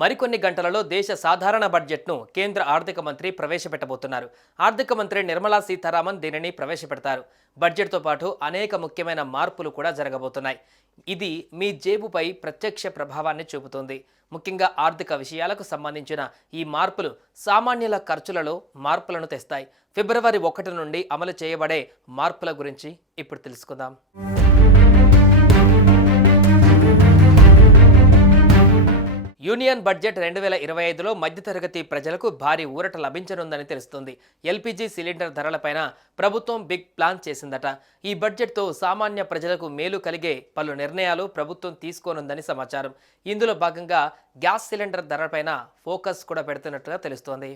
మరికొన్ని గంటలలో దేశ సాధారణ బడ్జెట్ను కేంద్ర ఆర్థిక మంత్రి ప్రవేశపెట్టబోతున్నారు. ఆర్థిక మంత్రి నిర్మలా సీతారామన్ దీనిని ప్రవేశపెడతారు. బడ్జెట్తో పాటు అనేక ముఖ్యమైన మార్పులు కూడా జరగబోతున్నాయి. ఇది మీ జేబుపై ప్రత్యక్ష ప్రభావాన్ని చూపుతుంది. ముఖ్యంగా ఆర్థిక విషయాలకు సంబంధించిన ఈ మార్పులు సామాన్యుల ఖర్చులలో మార్పులను తెస్తాయి. ఫిబ్రవరి ఒకటి నుండి అమలు చేయబడే మార్పుల గురించి ఇప్పుడు తెలుసుకుందాం. యూనియన్ బడ్జెట్ రెండు వేల ఇరవై ఐదులో మధ్యతరగతి ప్రజలకు భారీ ఊరట లభించనుందని తెలుస్తుంది. ఎల్పిజి సిలిండర్ ధరలపైన ప్రభుత్వం బిగ్ ప్లాన్ చేసిందట. ఈ బడ్జెట్తో సామాన్య ప్రజలకు మేలు కలిగే పలు నిర్ణయాలు ప్రభుత్వం తీసుకోనుందని సమాచారం. ఇందులో భాగంగా గ్యాస్ సిలిండర్ ధరలపైన ఫోకస్ కూడా పెడుతున్నట్టుగా తెలుస్తోంది.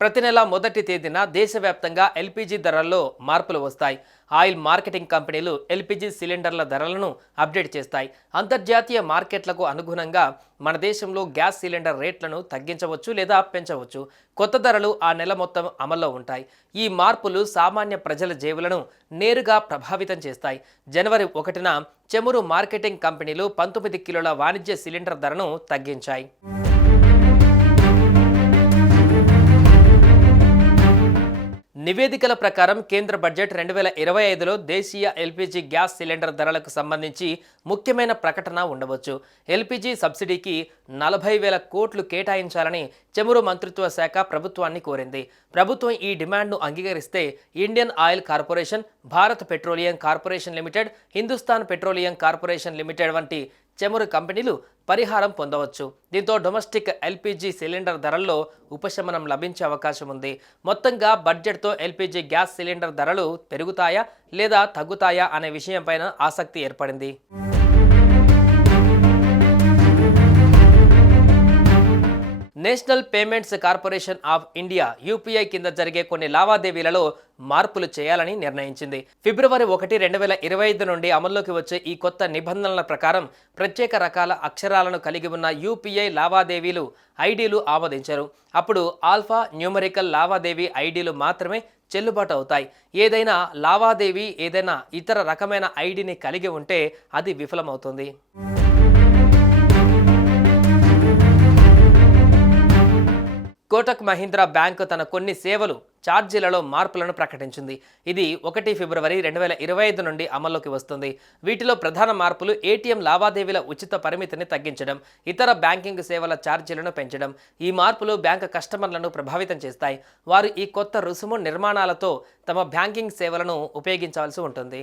ప్రతి నెల మొదటి తేదీన దేశవ్యాప్తంగా ఎల్పిజి ధరల్లో మార్పులు వస్తాయి. ఆయిల్ మార్కెటింగ్ కంపెనీలు ఎల్పిజి సిలిండర్ల ధరలను అప్డేట్ చేస్తాయి. అంతర్జాతీయ మార్కెట్లకు అనుగుణంగా మన దేశంలో గ్యాస్ సిలిండర్ రేట్లను తగ్గించవచ్చు లేదా పెంచవచ్చు. కొత్త ధరలు ఆ నెల మొత్తం అమల్లో ఉంటాయి. ఈ మార్పులు సామాన్య ప్రజల జేబులను నేరుగా ప్రభావితం చేస్తాయి. జనవరి ఒకటిన చెమురు మార్కెటింగ్ కంపెనీలు పంతొమ్మిది కిలోల వాణిజ్య సిలిండర్ ధరను తగ్గించాయి. నివేదికల ప్రకారం కేంద్ర బడ్జెట్ రెండు వేల ఇరవై ఐదులో దేశీయ ఎల్పిజి గ్యాస్ సిలిండర్ ధరలకు సంబంధించి ముఖ్యమైన ప్రకటన ఉండవచ్చు. ఎల్పిజి సబ్సిడీకి నలభై వేల కోట్లు కేటాయించాలని చమురు మంత్రిత్వ శాఖ ప్రభుత్వాన్ని కోరింది. ప్రభుత్వం ఈ డిమాండ్ను అంగీకరిస్తే Indian oil corporation Bharat petroleum corporation limited Hindustan petroleum corporation limited వంటి చమురు కంపెనీలు పరిహారం పొందవచ్చు. దీంతో డొమెస్టిక్ ఎల్పిజి సిలిండర్ ధరల్లో ఉపశమనం లభించే అవకాశం ఉంది. మొత్తంగా బడ్జెట్తో ఎల్పిజి గ్యాస్ సిలిండర్ ధరలు పెరుగుతాయా లేదా తగ్గుతాయా అనే విషయంపైన ఆసక్తి ఏర్పడింది. National payments corporation of India UPI కింద జరిగే కొన్ని లావాదేవీలలో మార్పులు చేయాలని నిర్ణయించింది. ఫిబ్రవరి ఒకటి రెండు వేల ఇరవై ఐదు నుండి అమల్లోకి వచ్చే ఈ కొత్త నిబంధనల ప్రకారం ప్రత్యేక రకాల అక్షరాలను కలిగి ఉన్న యూపీఐ లావాదేవీలు ఐడీలు ఆమోదించారు. అప్పుడు ఆల్ఫా న్యూమరికల్ లావాదేవీ ఐడీలు మాత్రమే చెల్లుబాటు అవుతాయి. ఏదైనా లావాదేవీ ఏదైనా ఇతర రకమైన ఐడిని కలిగి ఉంటే అది విఫలమవుతుంది. కోటక్ మహీంద్రా బ్యాంకు తన కొన్ని సేవలు ఛార్జీలలో మార్పులను ప్రకటించింది. ఇది ఒకటి ఫిబ్రవరి రెండు వేల ఇరవై ఐదు నుండి అమల్లోకి వస్తుంది. వీటిలో ప్రధాన మార్పులు ఏటీఎం లావాదేవీల ఉచిత పరిమితిని తగ్గించడం ఇతర బ్యాంకింగ్ సేవల ఛార్జీలను పెంచడం. ఈ మార్పులు బ్యాంకు కస్టమర్లను ప్రభావితం చేస్తాయి. వారు ఈ కొత్త రుసుము నిర్మాణాలతో తమ బ్యాంకింగ్ సేవలను ఉపయోగించాల్సి ఉంటుంది.